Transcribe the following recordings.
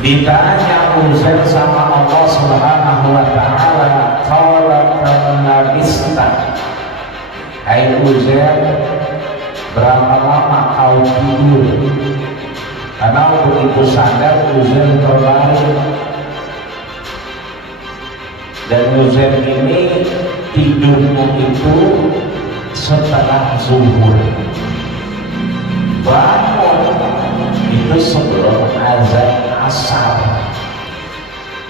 Ditanya Uzair sama Allah Subhanahu wa Ta'ala, qala kam labista, hai Uzair, berapa lama kau tidur? Karena begitu sadar Uzair terbalik, dan Uzair ini tidurnya itu setelah zuhur, bangun itu sebelum azan asar.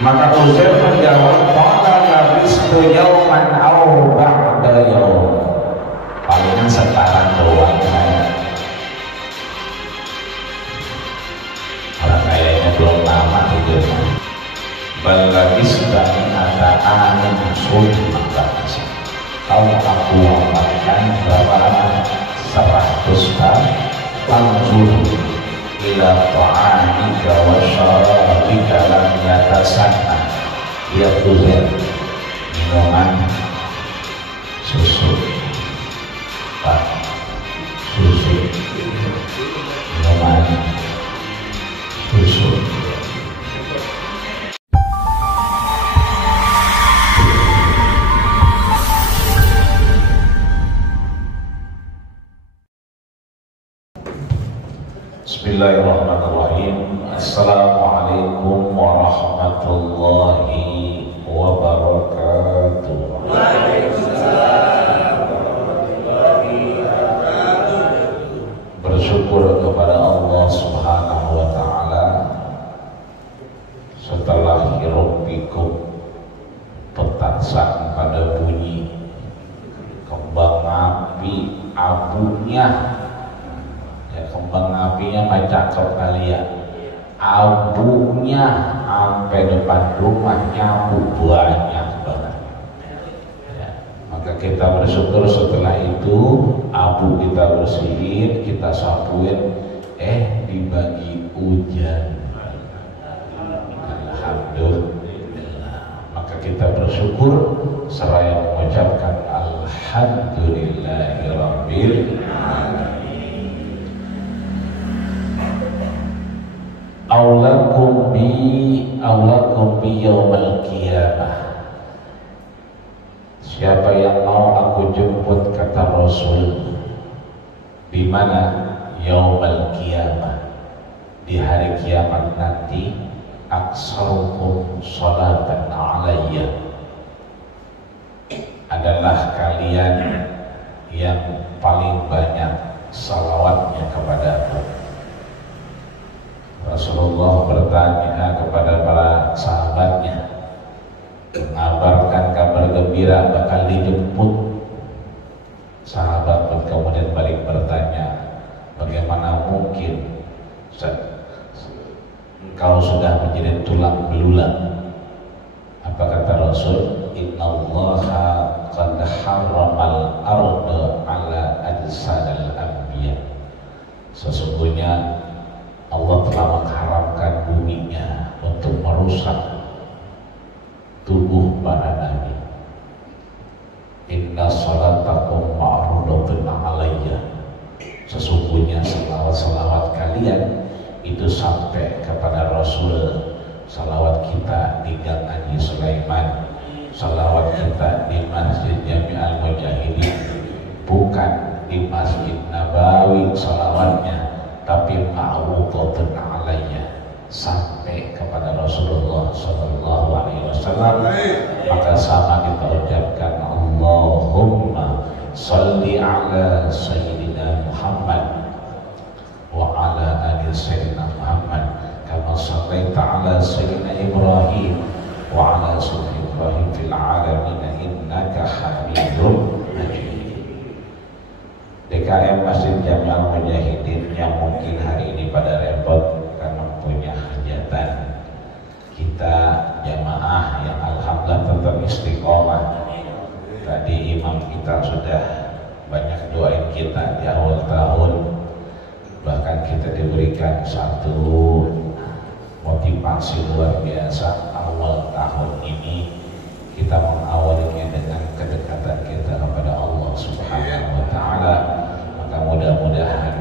Maka Uzair menjawab, qala labistu yauman aw ba'da yaum, palingan setaran doang saya. Orang kayaknya belum lama tidurnya. Bal labista ada amin sunnah, kalau aku wafatkan berapa lama? 100 tahun. Lanjut ila ta'amika wa syarabika lam yatasanna. Dia Uzair, minuman susu, Pak, susu, minuman susu. Bismillahirrahmanirrahim. Assalamualaikum warahmatullahi wabarakatuh. Waalaikumsalam warahmatullahi wabarakatuh. Bersyukur kepada Allah Subhanahu wa Ta'ala setelah hiruk pikuk petasan pada bunyi, kembang api abunya, kembang apinya mah cakep kali ya, abunya sampai depan rumah nyapu banyak banget ya. Maka kita bersyukur setelah itu abu kita bersihin, kita sapuin, dibagi hujan, alhamdulillah. Maka kita bersyukur seraya mengucapkan alhamdulillahirabbil alamin. Aulakum bi yaumal qiyamah. Siapa yang mau aku jemput, kata Rasul, di mana? Yaumal qiyamah, di hari kiamat nanti. Aksarukum sholatan alayya, adalah kalian yang paling banyak salawatnya kepadaku. Rasulullah bertanya kepada para sahabatnya, mengabarkan kabar gembira bakal dijemput. Sahabat pun kemudian balik bertanya, bagaimana mungkin engkau sudah menjadi tulang belulang? Apa kata Rasul? Innallaha qad harramal arda ala ajsadil anbiya. Sesungguhnya Allah telah mengharamkan buminya untuk merusak tubuh para nabi. Inna salatakum ma'rudatun alayya. Sesungguhnya salawat-salawat kalian itu sampai kepada Rasul. Salawat kita di Gang Haji Sulaiman, salawat kita di Masjid Jami'al Mujahidin, bukan di Masjid Nabawi salawatnya, tapi ma'rudatun alayya, sampai kepada Rasulullah sallallahu alaihi wasallam. Maka sama kita ucapkan, Allahumma salli ala sayyidina Muhammad wa ala ali sayyidina Muhammad kama sallaita ala sayyidina Ibrahim wa ala sayyidina Ibrahim fil alamin innaka Hamidum Majid. DKM Masjid Jami'al Mujahidin yang mungkin hari ini pada repot karena punya hajatan, kita jamaah yang alhamdulillah tetap istiqomah. Tadi imam kita sudah banyak doain kita di awal tahun, bahkan kita diberikan satu motivasi luar biasa. Awal tahun ini kita mengawalinya dengan kedekatan kita kepada Allah Subhanahu wa Ta'ala. Maka mudah-mudahan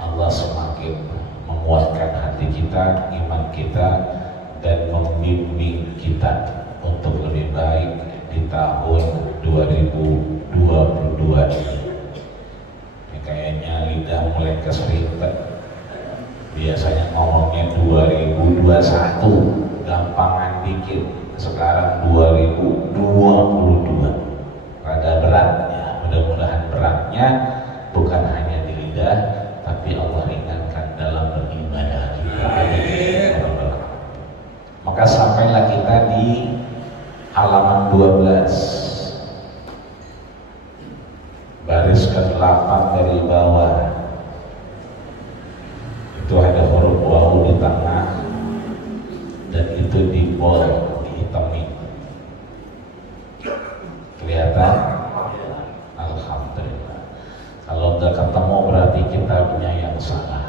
Allah semakin menguatkan hati hati kita, iman kita, dan membimbing kita untuk lebih baik di tahun 2022 ini. Kayaknya lidah mulai keserintet. Biasanya ngomongnya 2021, gampangan dikit. Sekarang 2022, rada beratnya. Mudah-mudahan beratnya bukan hanya di lidah, tapi Allah ringankan dalam beribadah kita. Maka sampailah kita di halaman 12, baris ke-8 dari bawah. Itu ada huruf wawu di tengah, dan itu di bold, dihitami. Kelihatan? Alhamdulillah. Kalau nggak ketemu berarti kita punya yang salah.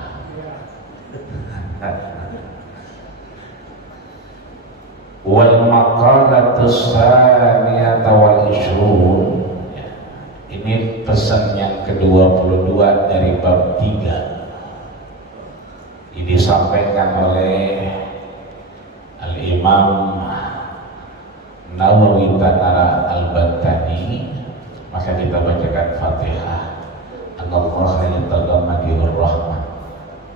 Wal maqalatus tsaniyata wal 20. Ini pesan yang ke-22 dari bab 3. Ini disampaikan oleh Al-Imam Nawawi Tanara Al-Bantani. Maka kita bacakan Fatihah. Anallaha yataghammadihur rahmah.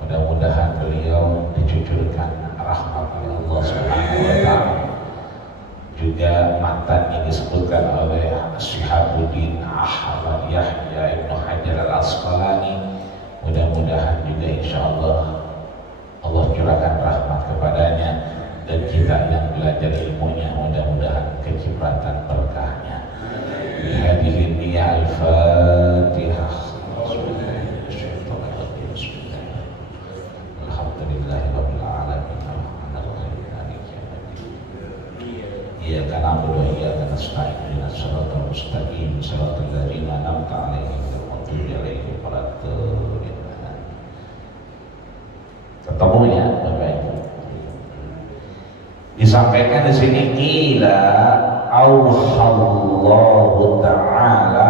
Mudah-mudahan beliau dicucurkan rahmat oleh Allah Subhanahu wa ta'ala. Juga matan yang disebutkan oleh Syihabuddin Ahmad Yahya Ibnu Hajar Al-Asqalani. Mudah-mudahan juga insyaallah Allah curahkan rahmat kepadanya, dan kita yang belajar ilmunya mudah-mudahan kecipratan berkahnya. Bihadirin niyya al-Fatihah. Iyyaka na'budu wa iyyaka nasta'in ihdinas siratal mustaqim siratal ladzina an'amta 'alaihim ghairil maghdubi 'alaihim waladdallin. Ketemu ya Bapak Ibu. Disampaikan di sini ila auhallahu ta'ala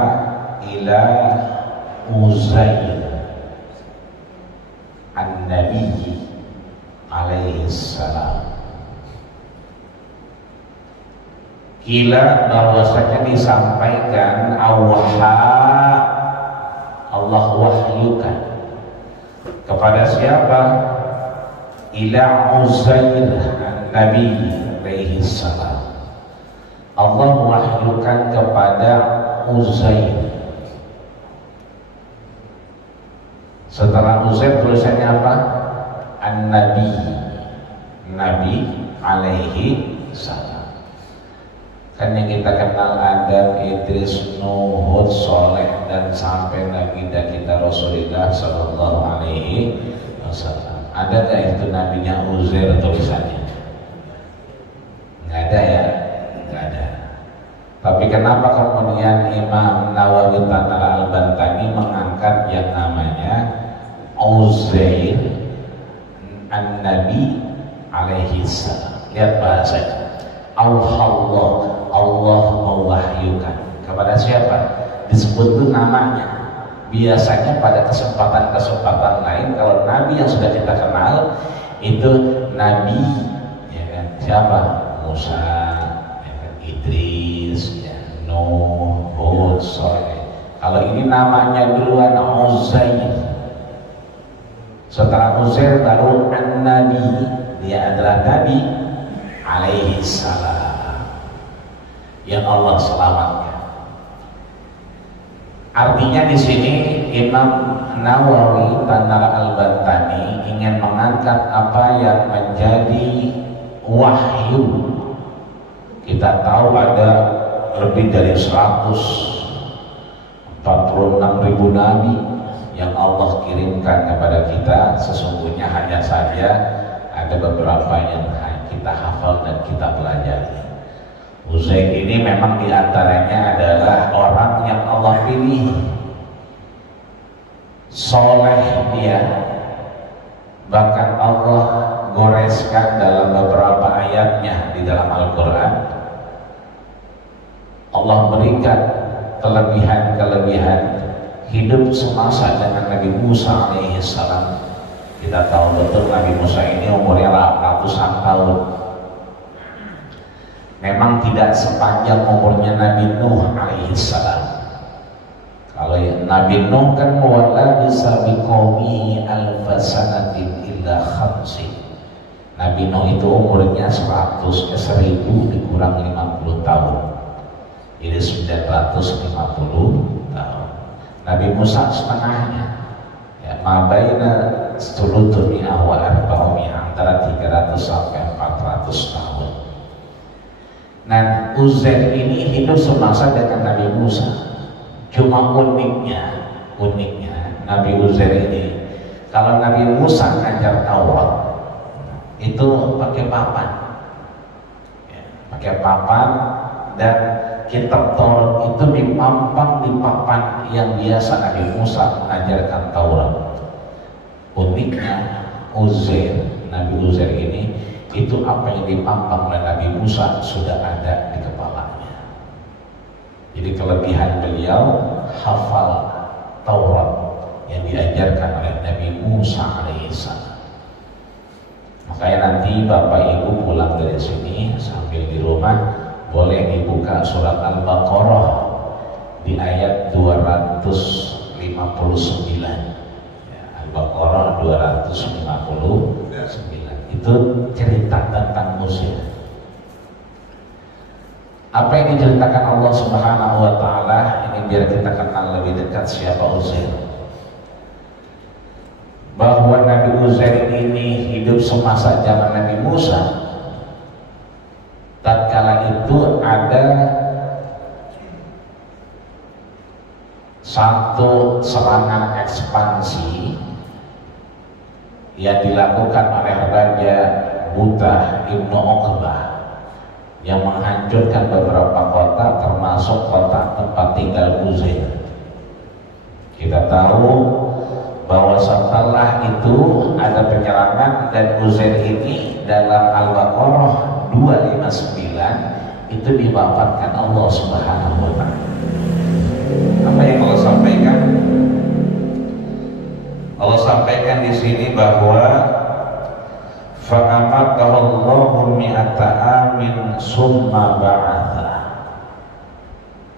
ila Uzair an-Nabi alaihi salam. Kila bahwasanya disampaikan Allah wahyukan kepada siapa? Ila Uzair Nabi alaihi salam. Allah wahyukan kepada Uzair. Setelah Uzair tulisannya apa? An-Nabi, Nabi alaihi salam. Kan yang kita kenal Adam, Idris, Nuh, Hud, Soleh, dan sampai Nabi dan kita Rasulullah Sallallahu Alaihi Wasallam. Ada nggak itu nabinya Uzair tulisannya? Nggak ada ya, nggak ada. Tapi kenapa kemudian Imam Nawawi Tanara Al-Bantani mengangkat yang namanya Uzair An-Nabi alaihi salam? Lihat bahasanya. Allah mewahyukan kepada siapa? Disebut itu namanya. Biasanya pada kesempatan-kesempatan lain, kalau Nabi yang sudah kita kenal itu Nabi, ya kan? Siapa? Musa, ya kan? Idris, ya, Nuh, Hud, Soleh. Kalau ini namanya duluan Uzair. Setelah Uzair baru An-Nabi, dia adalah Nabi alaihi salam yang Allah selamatkan. Artinya di sini Imam Nawawi Tanara Al-Bantani ingin mengangkat apa yang menjadi wahyu. Kita tahu ada lebih dari 146.000 nabi yang Allah kirimkan kepada kita. Sesungguhnya hanya saja ada beberapa yang kita hafal dan kita pelajari. Uzair ini memang diantaranya adalah orang yang Allah pilih, soleh dia, bahkan Allah goreskan dalam beberapa ayatnya di dalam Al-Quran. Allah berikan kelebihan-kelebihan hidup semasa dengan Nabi Musa alaihi salam, Kita tahu betul Nabi Musa ini umurnya ratusan tahun. Memang tidak sepanjang umurnya Nabi Nuh alaihissalam. Kalau Nabi Nuh kan wala bisa biqaumihi alfasanatin illa khamsin. Nabi Nuh itu umurnya 1000 dikurang 50 tahun. Jadi 950 tahun. Nabi Musa setengahnya. Ya, mabaina stulutumi wa arba'umi antara 300 sampai 400 tahun. Nah, Uzair ini hidup semasa dengan Nabi Musa. Cuma uniknya Nabi Uzair ini, kalau Nabi Musa ngajar Taurat itu pakai papan, ya, pakai papan, dan kitab Taurat itu dipampang di papan yang biasa Nabi Musa mengajarkan Taurat. Uniknya Nabi Uzair ini, itu apa yang dipampang oleh Nabi Musa sudah ada di kepalanya. Jadi kelebihan beliau hafal Taurat yang diajarkan oleh Nabi Musa alaihissalam. Makanya nanti Bapak Ibu pulang dari sini sambil di rumah boleh dibuka surat Al-Baqarah di ayat 259. Ya, Al-Baqarah 259. Itu cerita tentang Uzair. Apa yang diceritakan Allah Subhanahu wa taala ini biar kita kenal lebih dekat siapa Uzair. Bahwa Nabi Uzair ini hidup semasa zaman Nabi Musa. Tatkala itu ada satu serangan ekspansi yang dilakukan oleh Raja Buta Ibnu Uqbah yang menghancurkan beberapa kota termasuk kota tempat tinggal Uzair. Kita tahu bahwa setelah itu ada penyerangan dan Uzair ini dalam Al-Baqarah 259 itu diwafatkan Allah Subhanahu wa taala. Apa yang Allah sampaikan? Allah sampaikan di sini bahwa fa'amatahallahu mi'ata amin summa ba'atha.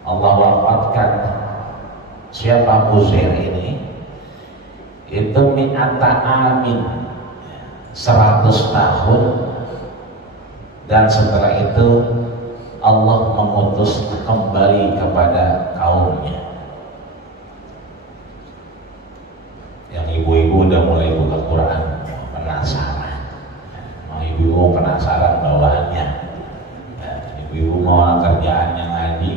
Allah wafatkan siapa Uzair ini itu mi'ata amin 100 tahun, dan setelah itu Allah mengutus kembali kepada kaumnya. Yang ibu-ibu udah mulai buka Quran, penasaran. Ibu-ibu penasaran bawaannya. Ibu-ibu mau kerjaannya ngaji,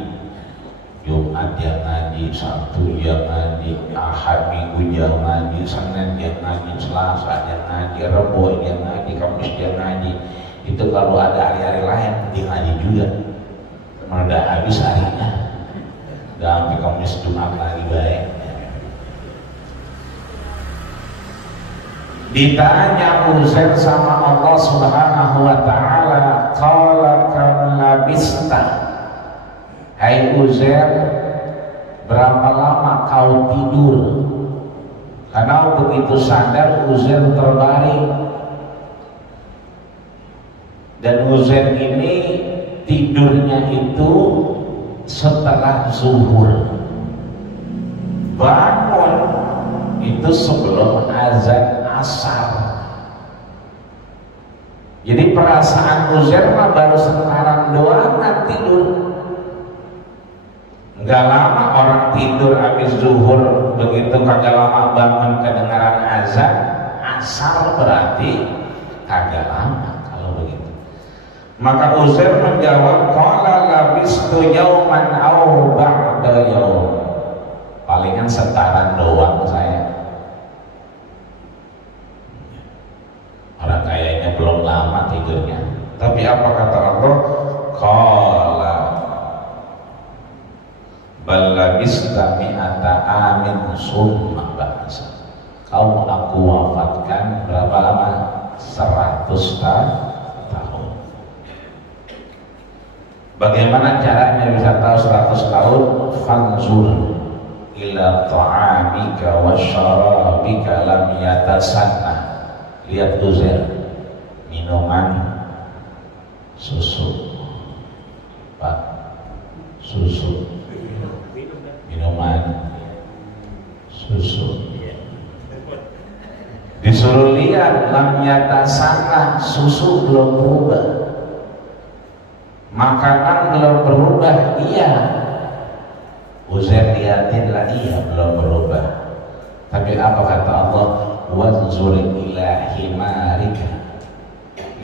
Jumat dia ngaji, Sabtu dia ngaji, Ahad Minggu dia ngaji, Senin dia ngaji, Selasa dia ngaji, Rabu dia ngaji, Kamis dia ngaji. Itu kalau ada hari-hari lain dia ngaji juga. Udah habis harinya, udah sampai Kamis Jumat lagi baik. Ditanya Uzair sama Allah Subhanahu wa taala, qala kam labista, hai Uzair, berapa lama kau tidur? Karena begitu sadar Uzair terbaring, dan Uzair ini tidurnya itu setelah zuhur, bangun itu sebelum azan asar. Jadi perasaan Uzair mah baru sekarang doang tidur. Enggak lama orang tidur habis zuhur, begitu kagak lama bangun kedengaran azan asar, berarti kagak lama kalau begitu. Maka Uzair menjawab, qala labistu yauman aw ba'da yaum. Palingan setaran doang saya. Orang kayaknya belum lama tidurnya. Tapi apa kata Allah? Qala bal labista mi'ata amin summa ba'sa. Kau aku wafatkan berapa lama? 100 tahun. Bagaimana caranya bisa tahu 100 tahun? Fanzur ila ta'amika wa syarabika lam yatasanna. lihat Uzair minuman susu, Pak, susu, minuman susu. Disuruh lihat, lam yatasaka, susu belum berubah, makanan belum berubah, iya. Uzair lihatinlah, iya belum berubah. Tapi apa kata Allah? Wanzur ila himarika,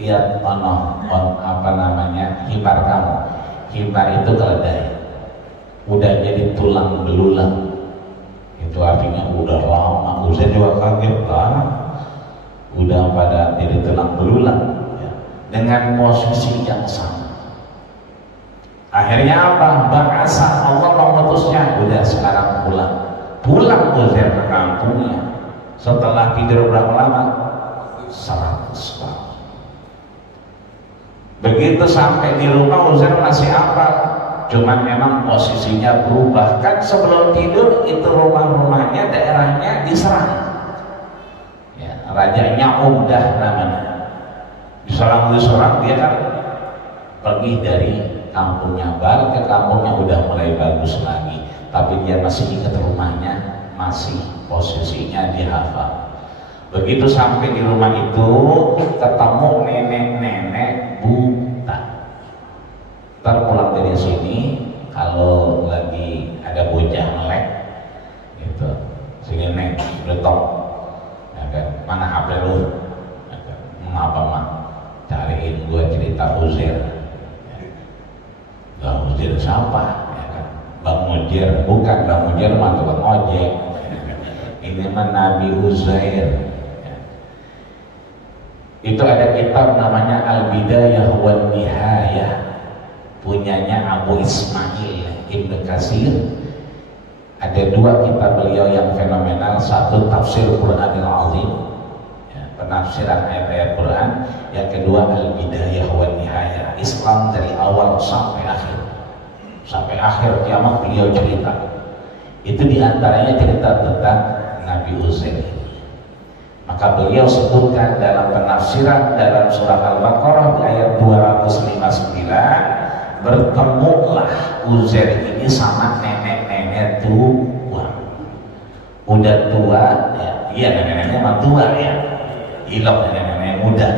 lihat apa namanya himar kamu. Himar itu keledai, udah jadi tulang belulang. Itu artinya udah lama. Uzair juga kaget lah, udah pada jadi tulang belulang ya, dengan posisi yang sama. Akhirnya apa? Bahasa Allah mengutusnya, udah sekarang pulang Uzair ke kampungnya. Setelah tidur berapa lama? 100 tahun. Begitu sampai di rumah Uzair masih hafal, cuman memang posisinya berubah. Kan sebelum tidur itu rumahnya daerahnya diserang ya, rajanya Umdah namanya, diserang dia kan pergi dari kampungnya, balik ke kampungnya udah mulai bagus lagi, tapi dia masih ingat rumahnya, masih posisinya dihafal. Begitu sampai di rumah itu ketemu nenek-nenek buta. Terpulang dari sini kalau lagi ada bocah melek gitu, sini neng betok ya kan, mana HP lu ya kan? Mengapa mah cariin gue cerita Uzair ya. Bang Uzair siapa ya kan? Bang Uzair, bukan Bang Uzair mah tukang ojek ya. Ini mah Nabi Uzair ya. Itu ada kitab namanya Al-Bidayah wan Nihayah, punyanya Abu Ismail Ibnu Katsir. Ada 2 kitab beliau yang fenomenal, satu tafsir Quranil Azim ya, penafsiran ayat-ayat Quran, yang kedua Al-Bidayah wan Nihayah, Islam dari awal sampai akhir kiamat beliau cerita. Itu diantaranya cerita tentang Nabi Uzair. Maka beliau sebutkan dalam penafsiran dalam surah Al-Baqarah ayat 259, bertemulah Uzair ini sama nenek-nenek tua. Udah tua ya, iya nenek-neneknya mah tua ya, ilok nenek-nenek muda.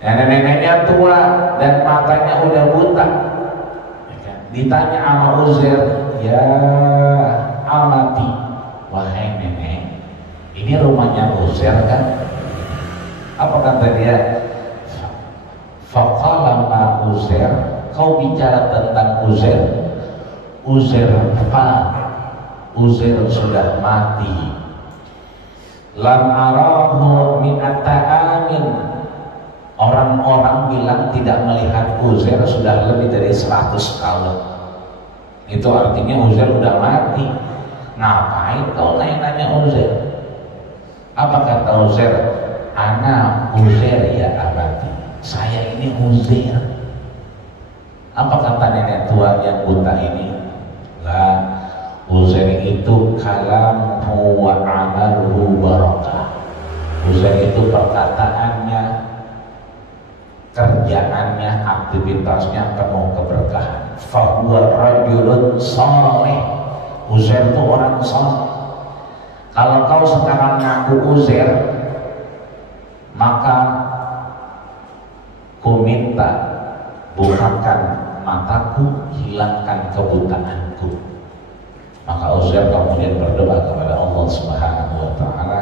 Nenek-neneknya tua dan matanya udah buta. Ditanya sama Uzair, ya amati, wahai nenek, ini rumahnya Uzair kan? Apa kata dia? Faqala ma Uzair, kau bicara tentang Uzair? Uzair sudah mati. Lam arahu mi'ata amin. Orang-orang bilang tidak melihat Uzair sudah lebih dari 100 tahun. Itu artinya Uzair sudah mati. Ngapain kau nanya Uzair? Apa kata Uzair? Ana Uzair ya abadi, saya ini Uzair. Apa kata nenek tua yang buta ini? Lah, Uzair itu kalamhu wa amaluhu barakah. Uzair itu perkataannya, kerjaannya, aktivitasnya penuh keberkahan. Fahuwa rajulun saleh. Uzair itu orang saleh. Kalau kau sekarang ngaku Uzair, maka ku minta bukakan mataku, hilangkan kebutaanku. Maka Uzair kemudian berdoa kepada Allah Subhanahu wa Ta'ala,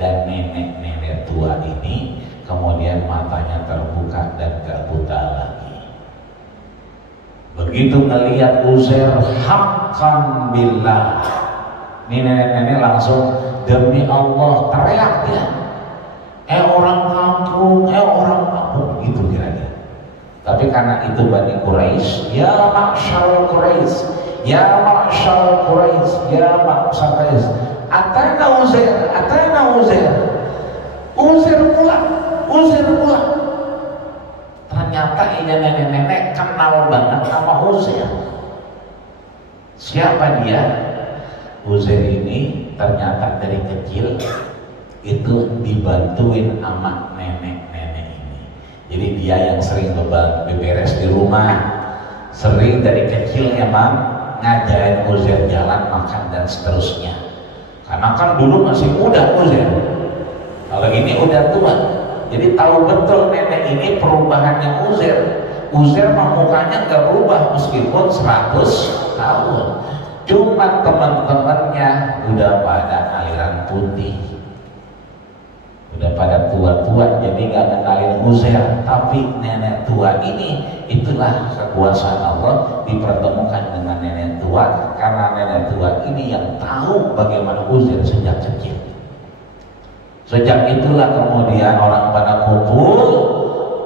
dan nenek-nenek tua ini kemudian matanya terbuka dan gak buta lagi. Begitu melihat Uzair, haqqan billah, ini nenek-nenek langsung demi Allah teriak dia, orang kampung gitu kira-kira. Tapi karena itu Bani Quraisy, ya ma'syar Quraisy, ya ma'syar Quraisy, ya ma'syar Quraisy, atana Uzair, Uzair pulang. Ternyata ini nenek-nenek kenal banget sama Uzair. Siapa dia? Uzair ini ternyata dari kecil itu dibantuin sama nenek-nenek ini. Jadi dia yang sering beberes di rumah, sering dari kecilnya ngajarin Uzair jalan, makan dan seterusnya. Karena kan dulu masih muda Uzair, kalau ini udah tua, jadi tahu betul nenek ini perubahannya Uzair. Uzair mukanya nggak berubah meskipun 100 tahun, cuma teman-temannya udah pada aliran putih, udah pada tua-tua, jadi nggak kenalin Uzair. Tapi nenek tua ini, itulah kekuasaan Allah dipertemukan dengan nenek tua, karena nenek tua ini yang tahu bagaimana Uzair sejak kecil. Sejak itulah kemudian orang pada kumpul,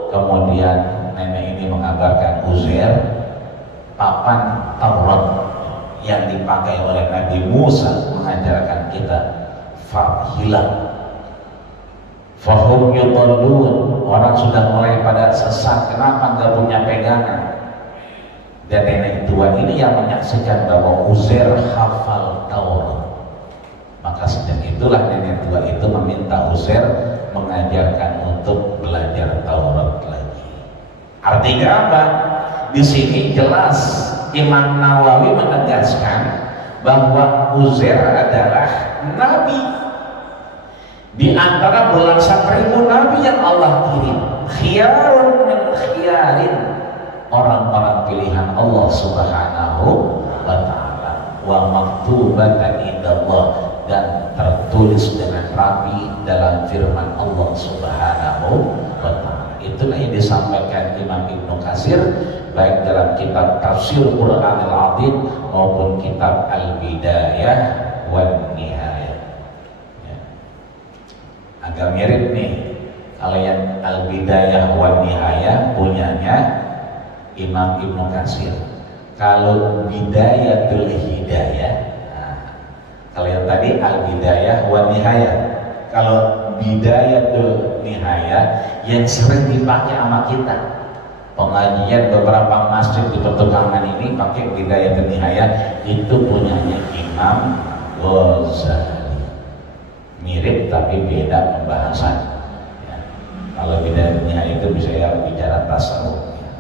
kemudian nenek ini mengabarkan Uzair papan Taurat yang dipakai oleh Nabi Musa mengajarkan kita fahilah fahum yudallun, orang sudah mulai pada sesat. Kenapa? Nggak punya pegangan. Dan nenek tua ini yang menyaksikan bahwa Uzair hafal Taurat, maka sejak itulah nenek tua itu meminta Uzair mengajarkan untuk belajar Taurat lagi. Artinya apa? Di sini jelas Imam Nawawi menegaskan bahwa Uzair adalah nabi di antara belasan ribu nabi yang Allah kirim. Khiyarun min khiyarin, orang-orang pilihan Allah Subhanahu wa ta'ala, wa maktubatan indallah, dan tertulis dengan rapi dalam firman Allah Subhanahu wa ta'ala. Itulah yang disampaikan Imam Ibnu Katsir baik dalam kitab Tafsir Qur'anil Azim maupun kitab Al-Bidayah wan Nihayah. Ya. Agak mirip nih, kalau yang Al-Bidayah wan Nihayah punyanya Imam Ibnu Katsir. Kalau Bidayatul Hidayah, nah, kalau yang tadi Al-Bidayah wan Nihayah, kalau Bidayatul Nihayah yang sering dipakai sama kita pengajian beberapa masjid di pertukangan ini pakai Bidayatul Nihayah, itu punyanya Imam Ghazali. Mirip tapi beda pembahasan ya. Kalau Bidayatul Nihayah itu bisa ya bicara tasawuf ya.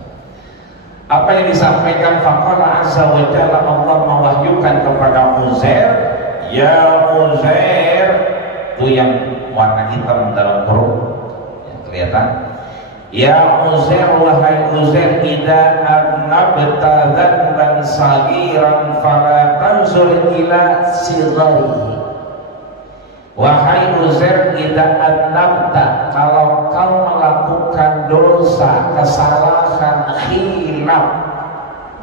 Apa yang disampaikan faqala azza wa jalla, Allah mewahyukan kepada Uzair, ya Uzair, itu yang warna hitam dalam huruf ya, kelihatan. Ya Uzair, wahai Uzair, idza adnabta dzanban sagiran fala tanzur ila sigharihi. Wahai Uzair, idza adnabta, kalau kau melakukan dosa, kesalahan, khilaf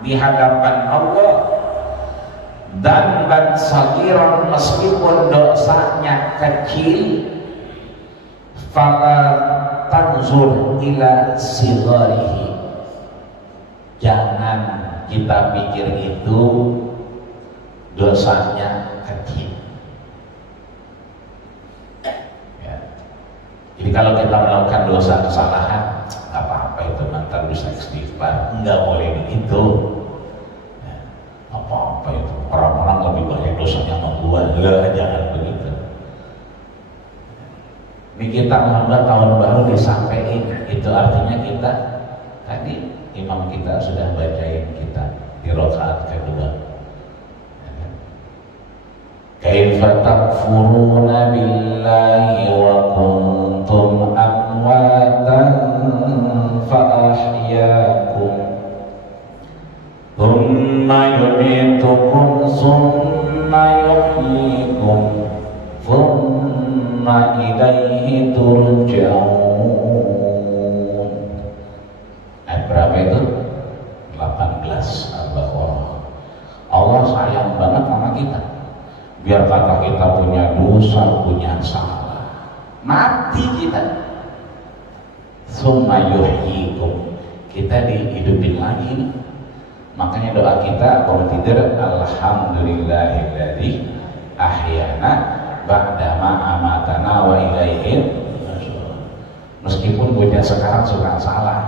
di hadapan Allah, dan sagiran, meskipun dosanya kecil, fala tanzur ila sigharihi, jangan kita pikir itu dosanya kecil ya. Jadi kalau kita melakukan dosa kesalahan, nggak apa-apa itu, nanti bisa istighfar, nggak boleh begitu ya. Apa-apa itu, orang-orang lebih banyak dosanya membuat, jangan begitu. Ini kita menambah tahun baru disampaikan, itu artinya kita tadi imam kita sudah bacain kita di rakaat kedua. Kaifa takfuruna billahi wa kuntum amwatan fa ahyaakum thumma yumitukum thumma yuhyikum thumma ilaihi turja'un. Ayat berapa itu? 18 Al-Baqarah. Allah sayang banget sama kita. Biar kata kita punya dosa, punya salah, mati kita. Tsumma yuhyikum, kita dihidupin lagi. Makanya doa kita kalau tidur, alhamdulillahilladzi ahyana ba'dama amatana wa ilaihi. Meskipun punya sekarang suka salah,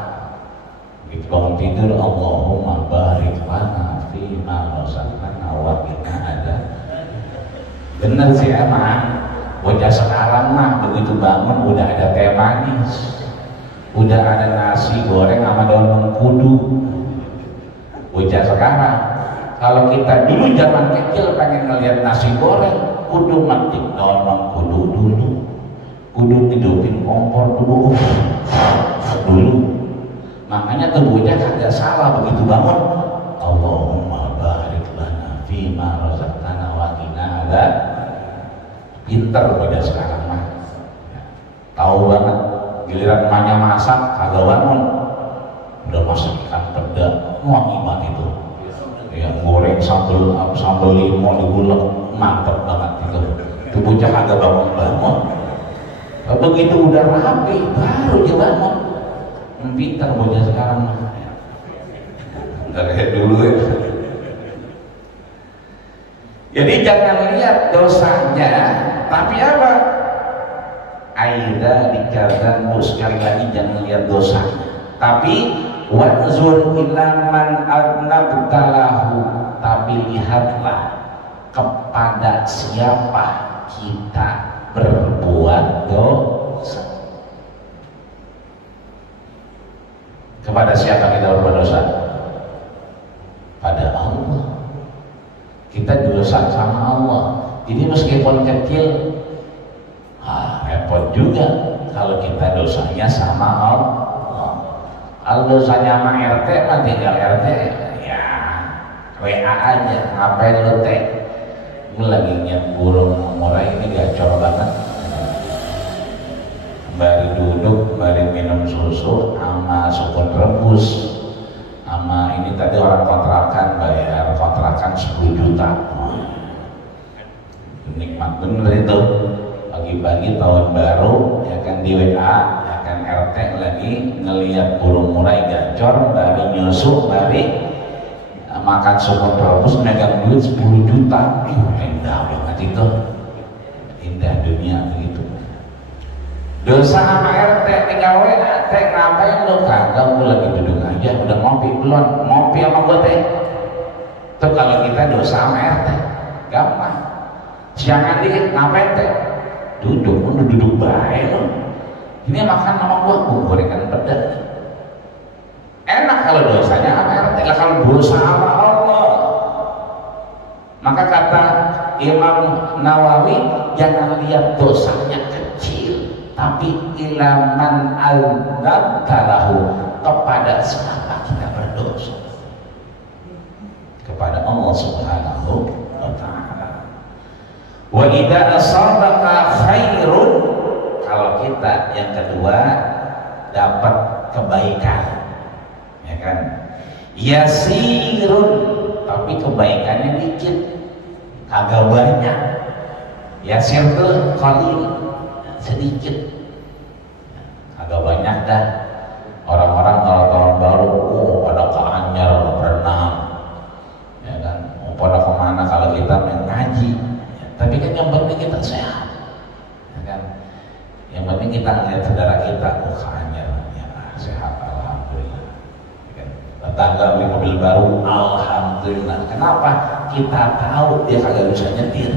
begitu bangun tidur, Allahumma barik lana fima razaqtana wa qina adzabannar. Benar sih emang, Bocah sekarang mah begitu bangun udah ada teh manis, udah ada nasi goreng sama daun mengkudu. Bocah sekarang, kalau kita dulu zaman kecil pengen ngeliat nasi goreng, kudu matik daun mengkudu dulu, kudu hidupin kompor dulu. Makanya tuh bocah kagak salah begitu bangun, Allahumma barik lana fima razaqtana wa qina adzab. Pinter bocah sekarang mah, tahu banget. Giliran emaknya masak kagak bangun, udah masak ikan peda, wangi banget itu. Yang goreng sambal limau digulung, mantep banget itu. Itu bocah kagak bangun. Begitu udah rapi baru dia bangun. Pinter bocah sekarang mah. Nggak kayak dulu ya. Jadi jangan lihat dosanya, tapi apa? Aida dikatakan sekali lagi jangan lihat dosanya, tapi wanzur ilaman adnabtalahu, tapi lihatlah kepada siapa kita berbuat dosa. Kepada siapa kita berbuat dosa? Pada Allah. Kita dosa sama Allah. Jadi meskipun kecil, repot juga kalau kita dosanya sama Allah. Kalau dosanya sama RT mah tinggal RT ya WA aja, ngapain lu teh? Gue lagi nyiap burung murai ini gacor banget. Baru duduk, baru minum susu sama sukun rebus, sama ini tadi orang kontrakan bayar kontrakan 10 juta. Nikmat bener itu. Pagi-pagi tahun baru ya kan di WA ya kan RT lagi ngelihat burung murai gacor, baru nyusu, baru makan sukun rebus megang duit 10 juta. Indah banget itu, indah dunia begitu. Dosa sama RT tinggal WA, teh ngapain lo? Kagak, gue lagi duduk aja, udah ngopi belum? Ngopi sama gue teh. Tuh kalau kita dosa sama RT gampang. Siangan dikit ngapain teh? Duduk, udah duduk baik lo. Ini makan sama gue gorengan pedas. Enak kalau dosanya sama RT. Lah kalau dosa sama Allah, maka kata Imam Nawawi, jangan lihat dosanya kecil, tapi ilaman al-nabtalahu, kepada siapa kita berdosa? Kepada Allah Subhanahu wa ta'ala. Wa idza asabaka khairun, kalau kita yang kedua dapat kebaikan, ya kan, yasirun, tapi kebaikannya dikit, agak banyak. Yasir tuh qalil, sedikit, agak banyak dah. Orang-orang kalau tahun baru pada ke Anyar berenang, ya kan, pada kemana kalau kita mengaji, ya, tapi kan yang penting kita sehat, ya kan, yang penting kita lihat saudara kita ke Anyar, ya sehat alhamdulillah, ya kan? Tetangga beli mobil baru alhamdulillah. Kenapa? Kita tahu dia kagak bisa nyetir,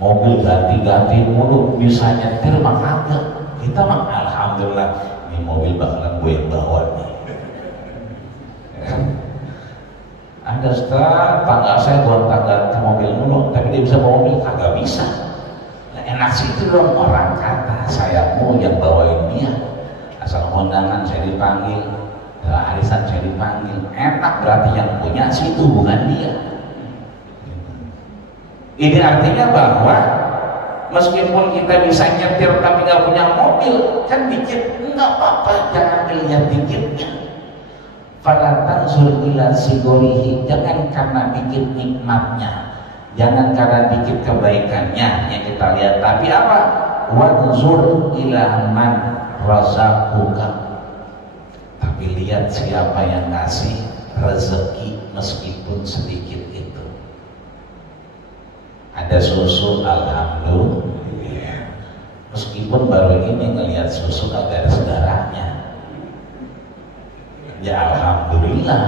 mobil ganti-ganti mulu, bisa nyetir mah kagak. Kita mah alhamdulillah, ini mobil bakalan gue yang bawa nih. Ada tetangga saya gonta-ganti mobil mulu, tapi dia bisa bawa mobil, kagak bisa. Nah, enak sih itu dong, orang kata saya mau yang bawain dia, asal undangan saya dipanggil, arisan saya dipanggil, enak, berarti yang punya situ bukan dia. Ini artinya bahwa meskipun kita bisa nyetir tapi nggak punya mobil, kan dikit nggak apa-apa, jangan dilihat dikitnya. Falatan surila sigorihi, jangan karena dikit nikmatnya, jangan karena dikit kebaikannya yang kita lihat, tapi apa? Wanzur ila man razaqaka, tapi lihat siapa yang ngasih rezeki meskipun sedikit itu. Ada susu, alhamdulillah. Meskipun baru ini ngelihat susu agak ada saudaranya, ya alhamdulillah.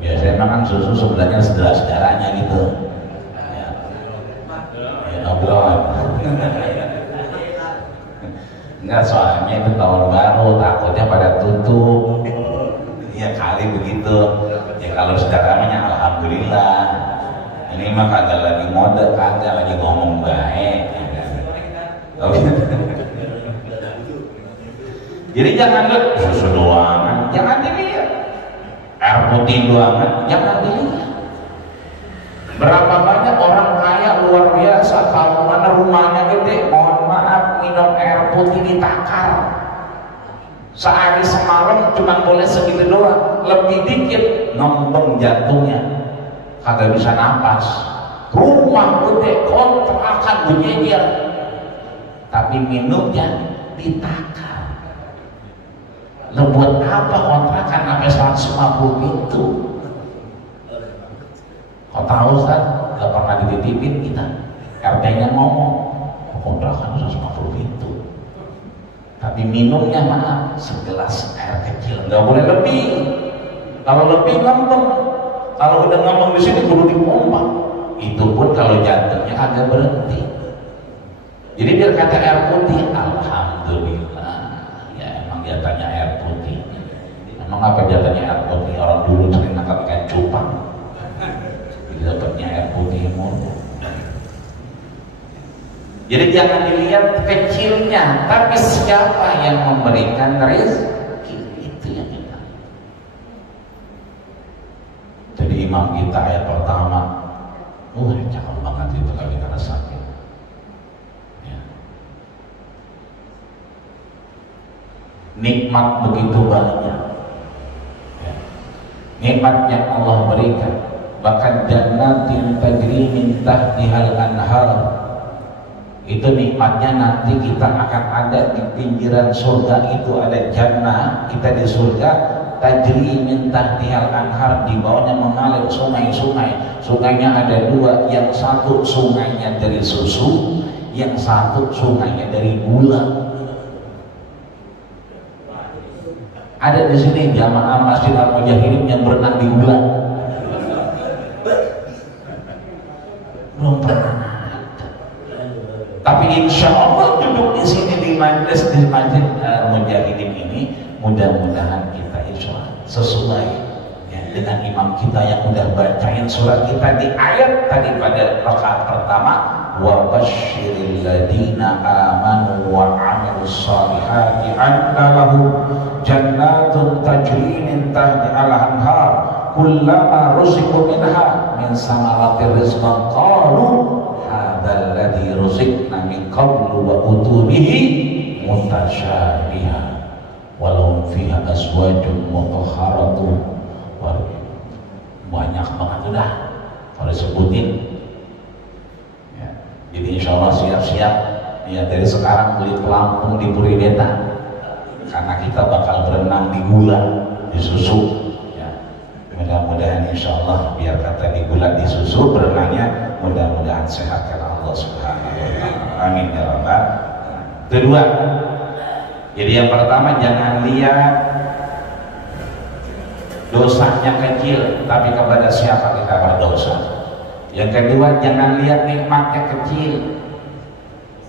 Biasanya makan susu sebenarnya saudara-saudaranya gitu, ya. nyoblon. Enggak, soalnya itu tahun baru, takutnya pada tutup. Ya kali begitu. Ya kalau sekarangnya alhamdulillah. Ini mah kagak lagi mode, kagak lagi ngomong baik. Jadi jangan lihat susu doangan, jangan dilihat. Air putih doangan, jangan dilihat. Berapa banyak orang kaya luar biasa, kalau mana rumahnya gede, mohon maaf minum air putih ditakar. Sehari semalam cuma boleh segitu doang, lebih dikit nembeng jantungnya, kagak bisa napas. Rumah gede, kontrakan berjejer, tapi minumnya ditakar. Buat apa kontrakan sampai 150 pintu? Kau tahu Ustaz, gak pernah dititipin kita. RT-nya ngomong, kontrakan 150 pintu. Tapi minumnya maaf, segelas air kecil, nggak boleh lebih. Kalau lebih ngambek, kalau udah ngomong di sini kudu dipompa. Itu pun kalau jantungnya agak berhenti. Jadi biar kata air putih, alhamdulillah. Ya emang jatahnya air putih. Emang apa jatahnya air putih? Orang dulu sering makan ikan cupang. Dapatnya air putih mulu. Jadi jangan dilihat kecilnya, tapi siapa yang memberikan rezeki, itu yang kita. Jadi imam kita ayat pertama, cakep banget itu kalau kita sakit. Ya. Nikmat begitu banyak. Ya. Nikmat yang Allah berikan. Bahkan jannatin tajri min tahtihal anhar, itu nikmatnya nanti kita akan ada di pinggiran surga. Itu ada jannah, kita di surga, tajri min tahtihal anhar, di bawahnya mengalir sungai-sungai. Sungainya ada dua, yang satu sungainya dari susu, yang satu sungainya dari gula. Ada di sini jamaah Masjid Al-Mujahidin yang berenang di gula? Belum pernah ada. Tapi insya Allah duduk di sini di majlis Mujahidin ini, mudah-mudahan kita insya Allah sesuai ya, dengan imam kita yang udah bacain surat kita di ayat tadi pada rakaat pertama, wa basyiril ladina amanu wa amilus solihati anna lahum jannatun tajri min tahtiha al-anhar kullama ruziqu minha min samaratir rizqan qalu hadzal ladzi ruziqna min qablu wa utubihi mutasyabiha walahum fiha azwajun mutahharatun. Banyak banget udah kalau disebutin ya. Jadi insya Allah siap-siap ya, dari sekarang beli pelampung di Purwedeta, karena kita bakal berenang di gula, di susu. Mudah-mudahan insya Allah biar kata di bulan di susu berenangnya, mudah-mudahan sehat karena Allah Subhanahu wa Ta'ala. Amin ya Rabbal. Kedua, jadi yang pertama jangan lihat dosanya kecil, tapi kepada siapa kita berdosa. Yang kedua, jangan lihat nikmatnya kecil,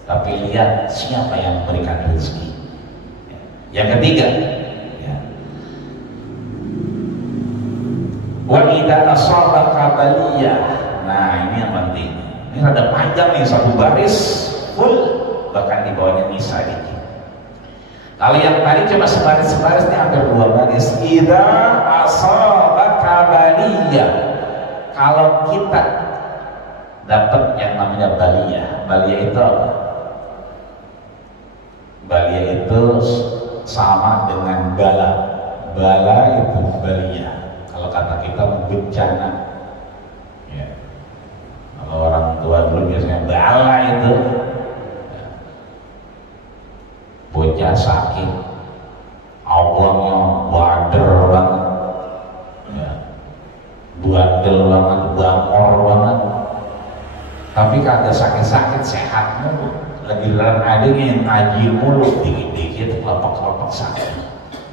tapi lihat siapa yang memberikan rezeki. Yang ketiga, wa idza asabaka baliyah. Nah, ini yang penting. Ini rada panjang nih, satu baris full, bahkan di bawahnya nisa dikit. Kalau yang tadi cuma sebaris-sebaris, ini hampir dua baris. Idza asabaka baliyah. Kalau kita dapat yang namanya baliyah. Baliyah itu apa? Baliyah itu sama dengan bala. Bala itu baliyah. Kalau kata kita bencana ya. Kalau orang tua dulu biasanya bala itu ya. Bocah sakit, awalnya bader banget ya. Bandel banget, bangor banget, tapi kagak sakit-sakit, sehat mulu. Lagi dalam adanya yang tajir mulu, dikit-dikit kelopak-kelopak sakit.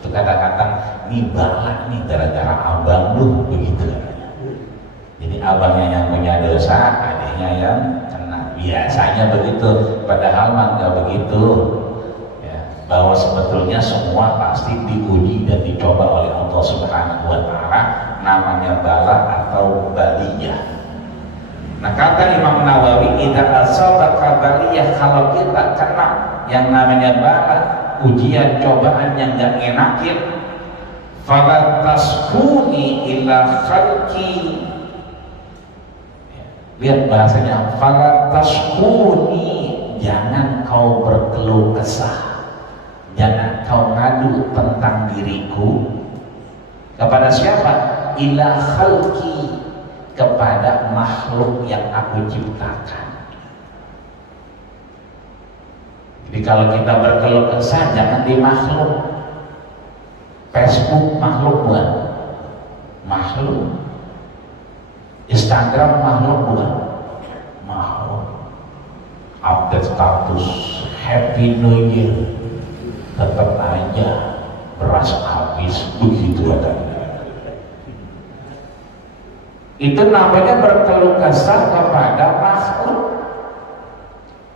Itu kata-kata ini bala nih gara-gara abang lu, begitu katanya. Jadi abangnya yang punya dosa, adiknya yang kena. biasanya begitu, padahal mah nggak begitu ya, bahwa sebetulnya semua pasti diuji dan dicoba oleh Allah Subhanahu wa Ta'ala, namanya bala atau baliyah. Nah kata Imam Nawawi, idza asabaka baliyah, kalau kita kena yang namanya bala, ujian cobaan yang gak enakin, fala tasbuni ila khalqi. Lihat bahasanya, fala tasbuni, jangan kau berkeluh kesah, jangan kau ngadu tentang diriku. Kepada siapa? Ila khalqi, kepada makhluk yang aku ciptakan. Jadi kalau kita berkeluh kesah, jangan di makhluk. Facebook makhluk bukan? Makhluk. Instagram makhluk bukan? Makhluk. Update status Happy New Year, tetap aja beras habis, begitu adanya. Itu namanya berkeluh kesah kepada makhluk.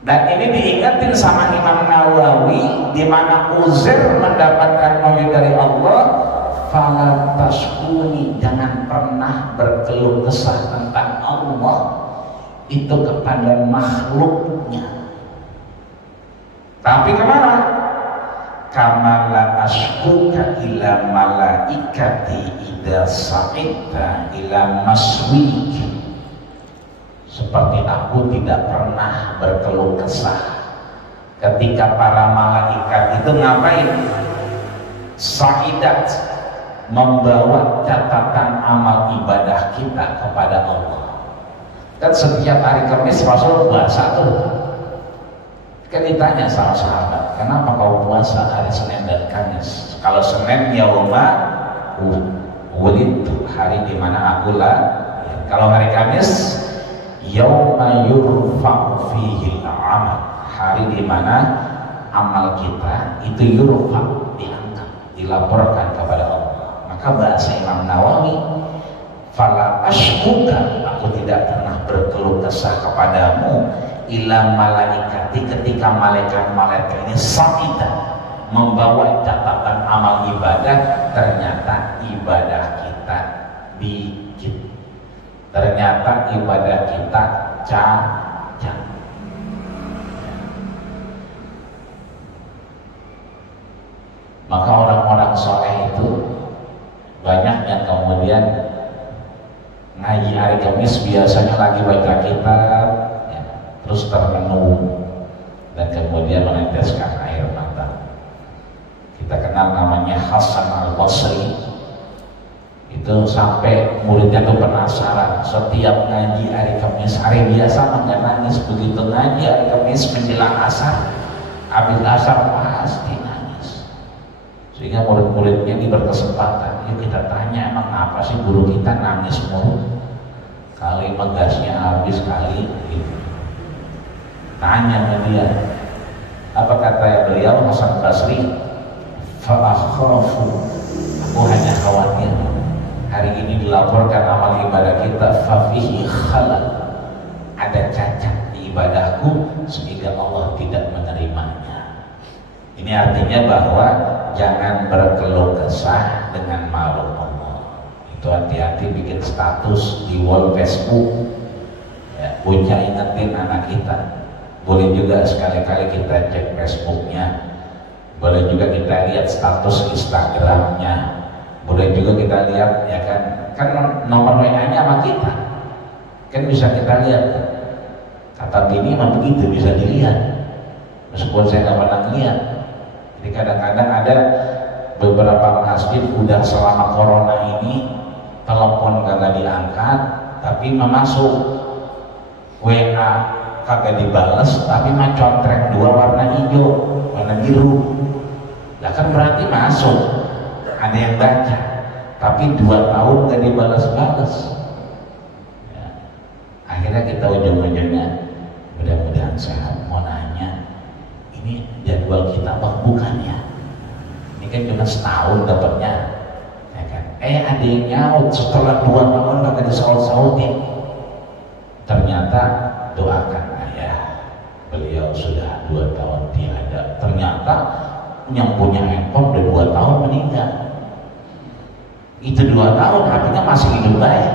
Dan ini diingatin sama Imam Nawawi, di mana Uzair mendapatkan wahyu dari Allah, fala tasbuni, jangan pernah berkeluh kesah tentang Allah itu kepada makhluknya. Tapi kemana? Kamala asbuka ila malaikati idza sa'ita ila maswiki. Seperti aku tidak pernah berkeluh kesah ketika para malaikat itu ngapain? Sa'idat, membawa catatan amal ibadah kita kepada Allah. Kan setiap hari Kamis Rasul puasa tuh. Kan ditanya sama sahabat, kenapa kau puasa hari Senin dan Kamis? Kalau Senin yauma wulidtu, hari di mana aku lahir. Kalau hari Kamis yauma yurfa'u fihi al-amal, hari di mana amal kita itu yurfa', diangkat, dilaporkan kepada Allah. Maka bahasa Imam Nawawi, fala ashkuka, aku tidak pernah berkeluh kesah kepadamu, ila malaikati, ketika malaikat-malaikat ini samita, membawa catatan amal ibadah, ternyata ibadah kita dikit, ternyata ibadah kita cacat. Maka orang-orang soleh itu banyak yang kemudian ngaji hari Kamis biasanya lagi baca kitab ya, terus termenung dan kemudian meneteskan air mata. Kita kenal namanya Hasan Al-Basri. Itu sampai muridnya tuh penasaran, setiap ngaji hari Kamis, hari biasa nggak nangis, begitu ngaji hari Kamis menjelang asar, habis asar pasti nangis. Sehingga murid-muridnya ini berkesempatan, yuk kita tanya, emang apa sih guru kita nangis mulu, kali megasnya habis kali gitu. Tanya ke dia, apa kata beliau Hasan Basri? Fa'akhafu, aku hanya khawatir hari ini dilaporkan amal ibadah kita, fafihi khalal, ada cacat di ibadahku sehingga Allah tidak menerimanya. Ini artinya bahwa jangan berkeluh kesah dengan makhluk Allah. Itu hati-hati bikin status di wall Facebook ya, bocah ingetin anak kita. Boleh juga sekali-kali kita cek Facebooknya, boleh juga kita lihat status Instagramnya, boleh juga kita lihat ya kan nomor WA-nya sama kita kan bisa kita lihat. Kata bini mah begitu, bisa dilihat meskipun saya nggak pernah lihat. Jadi kadang-kadang ada beberapa masjid udah selama corona ini telepon kagak diangkat tapi masuk WA kagak dibales tapi mah contrek dua warna hijau warna biru. Lah kan berarti masuk, ada yang baca, tapi 2 tahun gak dibalas-balas ya. Akhirnya kita ujung-ujungnya, mudah-mudahan sehat, mau nanya ini jadwal kita apa bukan ya, ini kan cuma setahun dapatnya ya kan? Ada yang nyaut setelah 2 tahun gak disaut-sautin. Ternyata doakan ayah beliau sudah 2 tahun tiada. Ternyata yang punya handphone udah 2 tahun meninggal. Itu 2 tahun artinya masih hidup baik.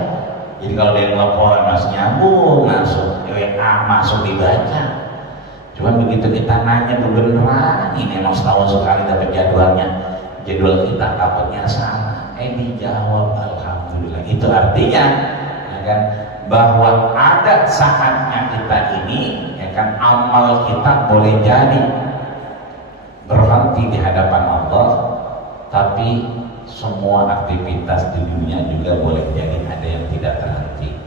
Jadi kalau dia telepon masih nyambung, masuk WA masuk dibaca. Cuman begitu kita nanya beneran ini emang setahun sekali dapat jadwalnya, jadwal kita takutnya salah. Dijawab alhamdulillah. Itu artinya ya kan, bahwa ada saatnya kita ini ya kan, amal kita boleh jadi berhenti di hadapan Allah, tapi semua aktivitas di dunia juga boleh jadi ada yang tidak terhenti.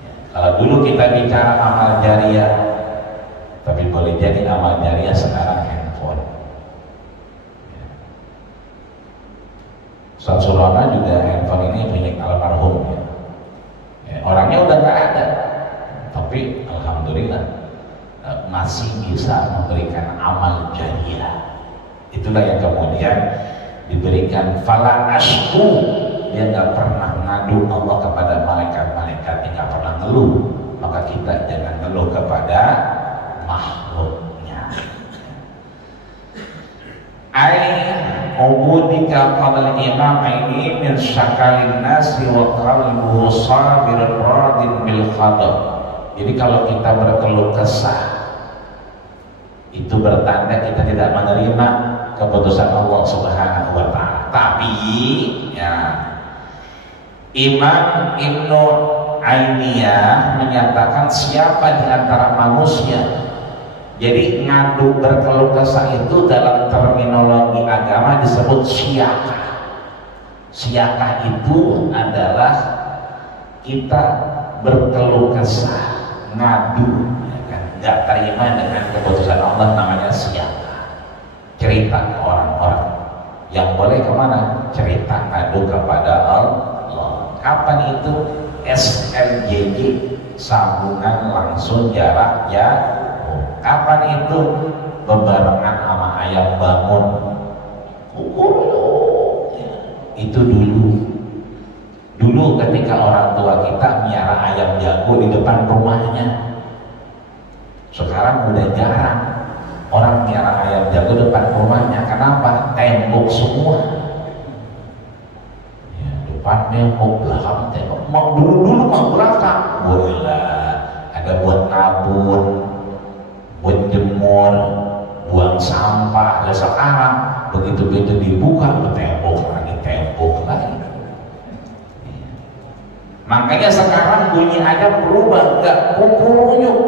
Ya, kalau dulu kita bicara amal jariah, tapi boleh jadi amal jariah sekarang handphone. Ya. Ustaz Surona juga handphone ini milik almarhum. Ya. Ya, orangnya udah nggak ada, tapi alhamdulillah masih bisa memberikan amal jariah. Itulah yang kemudian diberikan fala ashku, dia nggak pernah ngadu Allah kepada malaikat-malaikat, dia nggak pernah ngeluh. Maka kita jangan ngeluh kepada makhluknya. Ai ubudika qabla imam ini min syakalin nasi wa qalbuhu sabirun radin bil qadar. Jadi kalau kita berkeluh kesah, itu bertanda kita tidak menerima keputusan Allah Subhanahu wa taala. Tapi ya, Imam Ibnu Ainiyah menyatakan siapa di antara manusia, jadi ngadu berkeluh kesah itu dalam terminologi agama disebut syiyakah. Syiyakah itu adalah kita berkeluh kesah, ngadu, ya kan, nggak terima dengan keputusan Allah, namanya syiyakah. Cerita ke orang-orang. Yang boleh kemana? Cerita ngadu kepada Allah. Kapan itu? SLJJ, sambungan langsung jarak jauh. Kapan itu? Bebarengan sama ayam bangun. Itu dulu ketika orang tua kita miara ayam jago di depan rumahnya. Sekarang udah jarang orang miara ayam jago depan rumahnya. Kenapa? Tembok semua. Ya, depan tembok, belakang tembok. Mau dulu mau belakang, boleh lah. Ada buat nabur, buat jemur, buang sampah. Ada sekarang begitu dibuka, tembok lagi. Makanya sekarang bunyi ayam berubah, nggak kukurunyuk.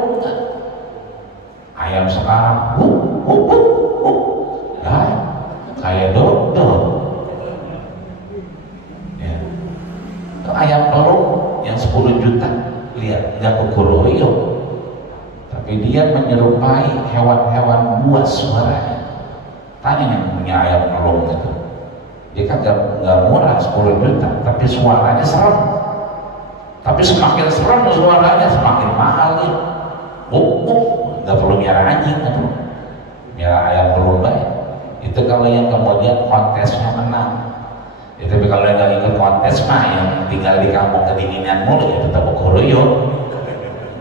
Ayam sekarang kayak dodol. Ya. Itu ayam pelung yang 10 juta, lihat nggak kukurunyuk, tapi dia menyerupai hewan-hewan buas suaranya. Tanya yang punya ayam pelung itu, dia kan nggak murah 10 juta, tapi suaranya serem. Tapi semakin serem suaranya semakin mahal dia. Nggak perlu miara anjing, atau miara ayam pelung baik. Itu kalau yang kemudian kontesnya menang. Ya, tapi kalau yang nggak ikut kontes mah, yang tinggal di kampung kedinginan mulu, ya tetap kukuruyuk.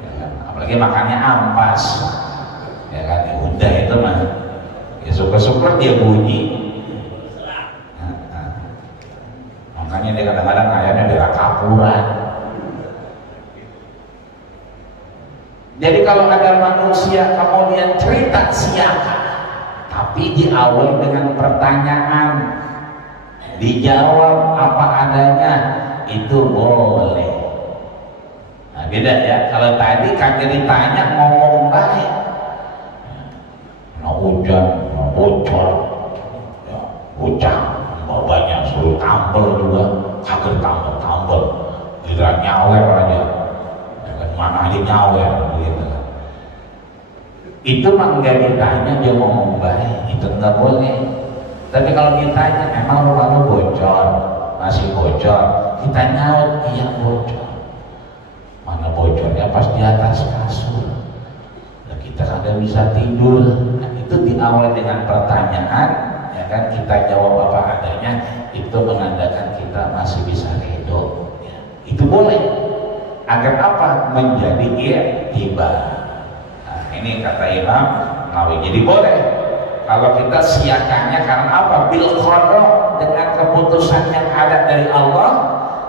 Ya kan? Apalagi makannya ampas. Ya kan, ya udah itu mah. Ya syukur-syukur dia bunyi. Makanya dia kadang-kadang ayamnya bela kapuran. Jadi kalau ada manusia kemudian cerita siapa, tapi diawali dengan pertanyaan, dijawab apa adanya, itu boleh. Nah, beda ya. Kalau tadi kagak ditanya ngomong baik, hujan, bocor, ya, hujan, banyak suruh tambel juga, kagak tambel, tidak nyawer aja. Mana dia nyawer gitu. Itu mah nggak ditanya dia ngomong baik, itu nggak boleh. Tapi kalau ditanya emang rumah lu bocor, masih bocor, kita nyaut iya bocor. Mana bocornya pas di atas kasur, nah, kita kadang bisa tidur. Nah, itu diawali dengan pertanyaan, ya kan, kita jawab apa adanya, itu menandakan kita masih bisa ridho. Ya, itu boleh. Agar apa? Menjadi i'tibar. Nah, ini kata Imam Nawawi. Jadi boleh kalau kita siakannya karena apa? Bil qada, dengan keputusan yang ada dari Allah.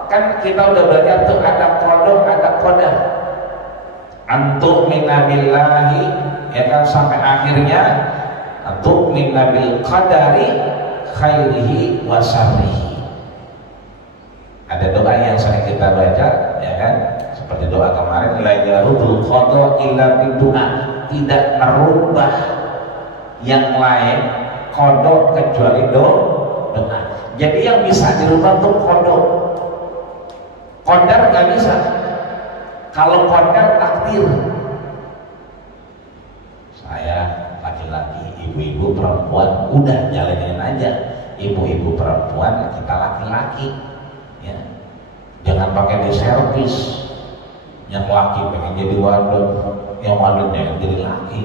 Kan kita udah belajar tuh ada qada, ada qadar. Antu minabillahi, ya kan, sampai akhirnya antu minabil qadari khairihi wa syarrihi. Ada doa yang sering kita baca, ya kan, seperti doa kemarin, la yarudul qada illa bidua, tidak merubah yang lain qada kecuali doa. Jadi yang bisa dirubah tuh qada. Qadar nggak bisa. Kalau qadar takdir. Saya laki-laki, ibu-ibu perempuan, udah jalanin aja. Ibu-ibu perempuan, kita laki-laki, ya. Jangan pakai diservis. Yang laki pengen jadi wadon, yang wadon pengen jadi laki,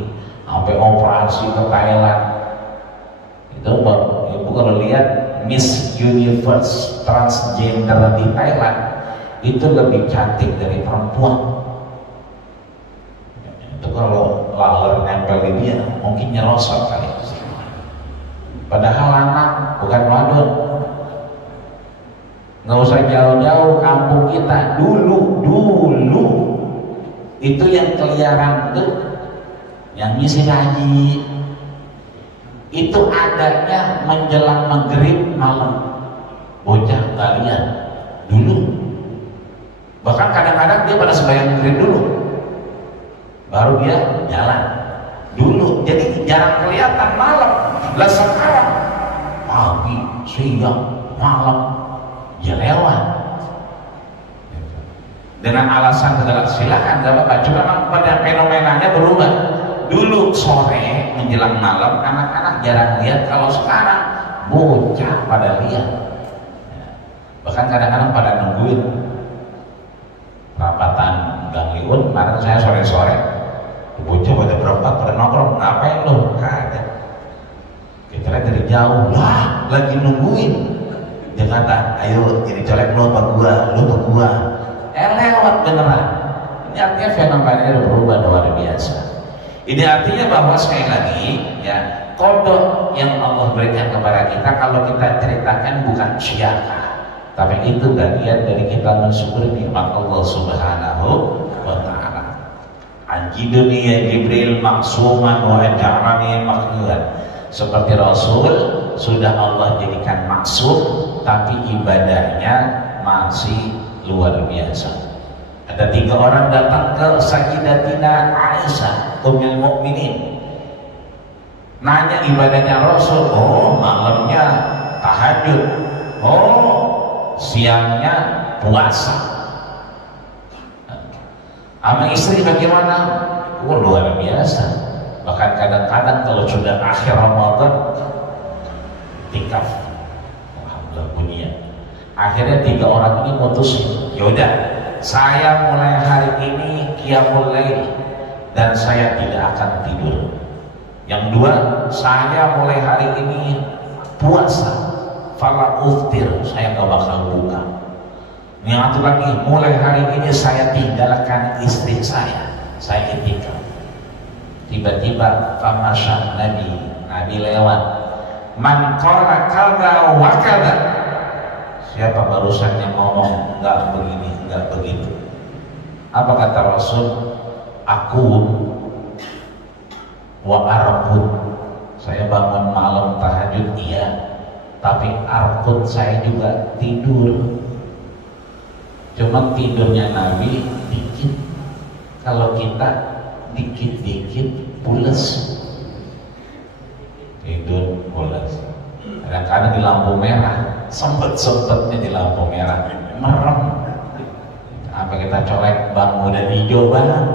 sampai operasi ke Thailand. Itu ibu kalau lihat Miss Universe transgender di Thailand, itu lebih cantik dari perempuan. Itu kalau laler nempel di dia mungkin nyerosot kali. Padahal anak bukan wadon. Nggak usah jauh-jauh, kampung kita dulu itu yang keliaran tuh, yang ngisi haji itu adanya menjelang maghrib malam. Bocah kalian dulu, bahkan kadang-kadang dia pada sembahyang maghrib dulu, baru dia jalan dulu. Jadi jarang kelihatan malam. Lah sekarang pagi, siang, malam dia lewat dengan alasan segala, silakan, gak apa-apa. Cuma memang pada fenomenanya berubah. Dulu sore menjelang malam anak-anak jarang lihat, kalau sekarang bocah pada lihat. Bahkan kadang-kadang pada nungguin rapatan Gang Liun. Kemarin saya sore-sore, bocah pada berempat pada nongkrong, ngapain lo? Kagak. Kita lihat dari jauh, lah lagi nungguin. Dia kata, ayo jadi colek lo apa gua, lo apa gua. Lewat beneran. Ini artinya fenomenanya berubah luar biasa. Ini artinya bahwa sekali lagi, ya, kodok yang Allah berikan kepada kita, kalau kita ceritakan bukan syiakah, tapi itu bagian dari kita mensyukuri nikmat Allah Subhanahu wa Ta'ala. Anjiduni ya Jibril maksuman wa aj'alani makhluran. Seperti Rasul sudah Allah jadikan maksum, tapi ibadahnya masih luar biasa. Ada 3 orang datang ke Sayyidatina Aisyah Ummul Mukminin, nanya ibadahnya Rasul. Oh, malamnya tahajud, oh siangnya puasa. Sama istri bagaimana? Oh, luar biasa. Bahkan kadang-kadang kalau sudah akhir Ramadan tikaf, alhamdulillah bunyinya. Akhirnya 3 orang ini mutusin, yaudah saya mulai hari ini qiyamul lail dan saya tidak akan tidur. Yang 2, saya mulai hari ini puasa, fala uftir, saya gak bakal buka. Yang 1 lagi, mulai hari ini saya tinggalkan istri saya itikaf. Tiba-tiba famasya Nabi lewat, man qala kadza wa kadza. Siapa barusan yang ngomong enggak begini, enggak begitu? Apa kata Rasul? Aku wa arqud, saya bangun malam tahajud iya, tapi arqud saya juga tidur. Cuma tidurnya Nabi dikit, kalau kita dikit-dikit pules, tidur pules. Kadang-kadang di lampu merah, sempet-sempetnya di lampu merah merem. Apa kita colek bang muda hijau banget,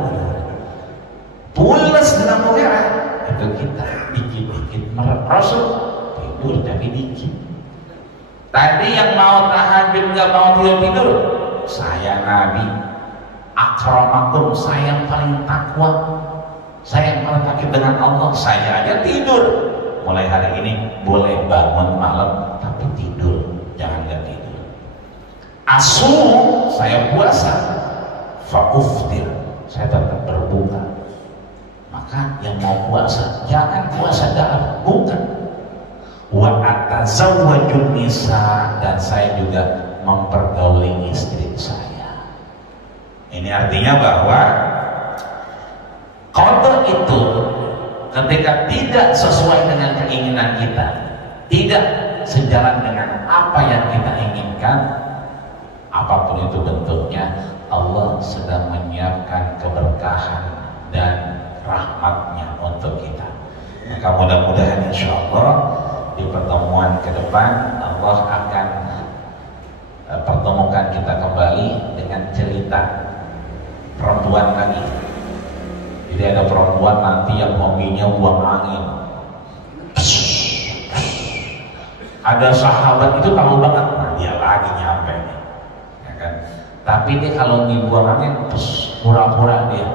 pules di lampu merah. Itu kita dikit-dikit merem. Rasul tidur tapi dikit. Tadi yang mau tahajud nggak mau tidur, saya Nabi akramakum, saya yang paling takwa, saya yang paling takut dengan Allah, saya aja tidur. Mulai hari ini boleh bangun malam tapi tidur, jangan nggak tidur. Asum, saya puasa, fauftir, saya tetap berbuka. Maka maka yang mau puasa jangan puasa dalam, bukan. Wa atazawwajun nisa, dan saya juga mempergauli istri saya. Ini artinya bahwa qada itu ketika tidak sesuai dengan keinginan kita, tidak sejalan dengan apa yang kita inginkan, apapun itu bentuknya, Allah sedang menyiapkan keberkahan dan rahmatnya untuk kita. Maka mudah-mudahan insya Allah di pertemuan ke depan Allah akan pertemukan kita kembali dengan cerita perempuan lagi. Jadi ada perempuan nanti yang hobinya buang angin. Ada sahabat itu tahu banget, nah dia lagi nyampe nih, ya kan? Tapi dia kalau dibuang angin, pura-pura dia.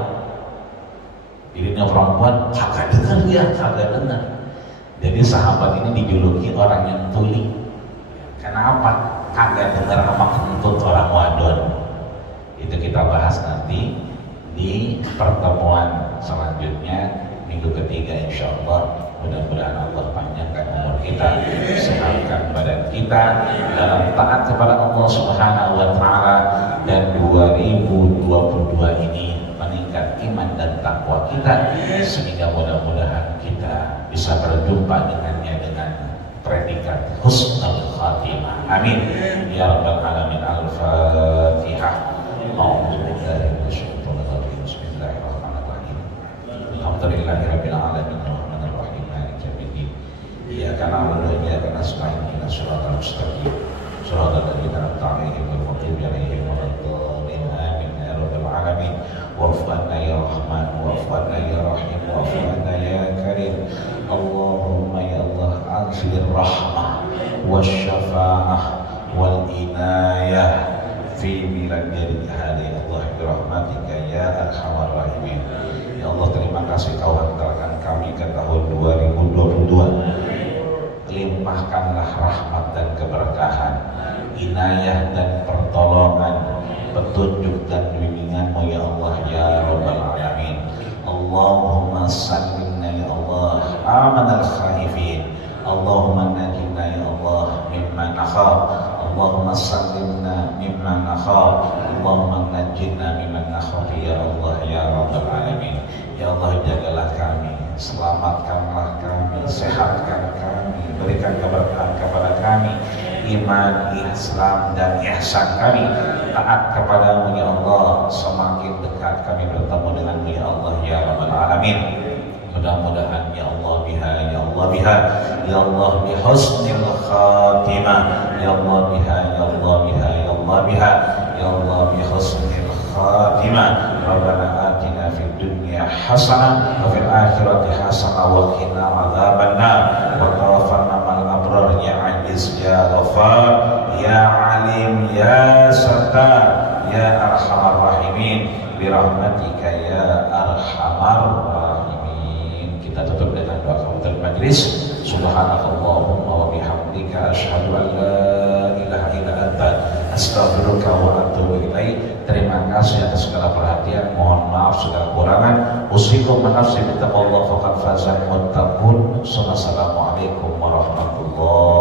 Dirinya perempuan, kagak dengar dia, kagak dengar. Jadi sahabat ini dijuluki orang yang tuli. Kenapa? Kagak dengar sama kentut orang wadon. Itu kita bahas nanti di pertemuan selanjutnya minggu ketiga insya Allah. Mudah-mudahan Allah panjangkan umur kita, sehatkan badan kita dalam taat kepada Allah Subhanahu wa Ta'ala, dan 2022 ini meningkat iman dan takwa kita, sehingga mudah-mudahan kita bisa berjumpa dengannya dengan predikat husnul khatimah. Amin ya rabbal alamin. Al-Fatihah. A'udzubillahi minasyaitonir rajim. Bismillahirrahmanirrahim. Alhamdulillahirabbil alamin. Iyyaka na'budu wa iyyaka nasta'in. Ihdinas siratal mustaqim. Shiratal ladzina an'amta 'alaihim ghairil maghdubi 'alaihim waladdallin. Amin ya rabbal alamin. Wa'fu 'anna ya Rahman, wa'fu 'anna ya Rahim, wa'fu 'anna ya Karim. Allahumma ya Allah, anzil rahmah wasyafa'ah wal inayah fi biladi hadhihi Allah bi rahmatika ya arhamar rahimin. Ya Allah, terima kasih Kau hantarkan kami ke tahun 2022. Limpahkanlah rahmat dan keberkahan, inayah dan pertolongan, petunjuk dan bimbingan-Mu ya Allah ya Rabbal Alamin. Allahumma sallimna ya Allah amanal khaifin. Allahumma najina ya Allah mimma nakhaf. Allahumma sallimna mimma nakhaf. Allahumma najina mimma nakhaf ya Allah ya Rabbal Alamin. Ya Allah, jagalah kami, selamatkanlah kami, sehatkan kami, berikan keberkahan kepada kami, iman, Islam dan ihsan kami, taat kepadamu ya Allah, semakin dekat kami bertemu denganmu ya Allah ya Rabbal Alamin. Mudah-mudahan ya Allah biha, ya Allah biha, ya Allah bihusnil khatimah, ya Allah biha, ya Allah biha, ya Allah biha, ya Allah bihusnil khatimah. Rabbana atina fid dunya hasanah wa fil akhirati hasanah wa qina adzabannar. Wa tawaffana ma'al abrar ya aziz ya ghafar ya alim ya sattar ya arhamar rahimin bi rahmatika ya arhamar rahimin. Kita tutup dengan doa kafatul majlis. Subhanakallahumma wa bihamdika asyhadu an la ilaha illa anta astaghfiruka wa atubu ilaik. Terima kasih atas segala perhatian, mohon maaf segala kurangan. Usikum menafsi bittaqwallah faqad fazal muttaqun. Wassalamualaikum warahmatullahi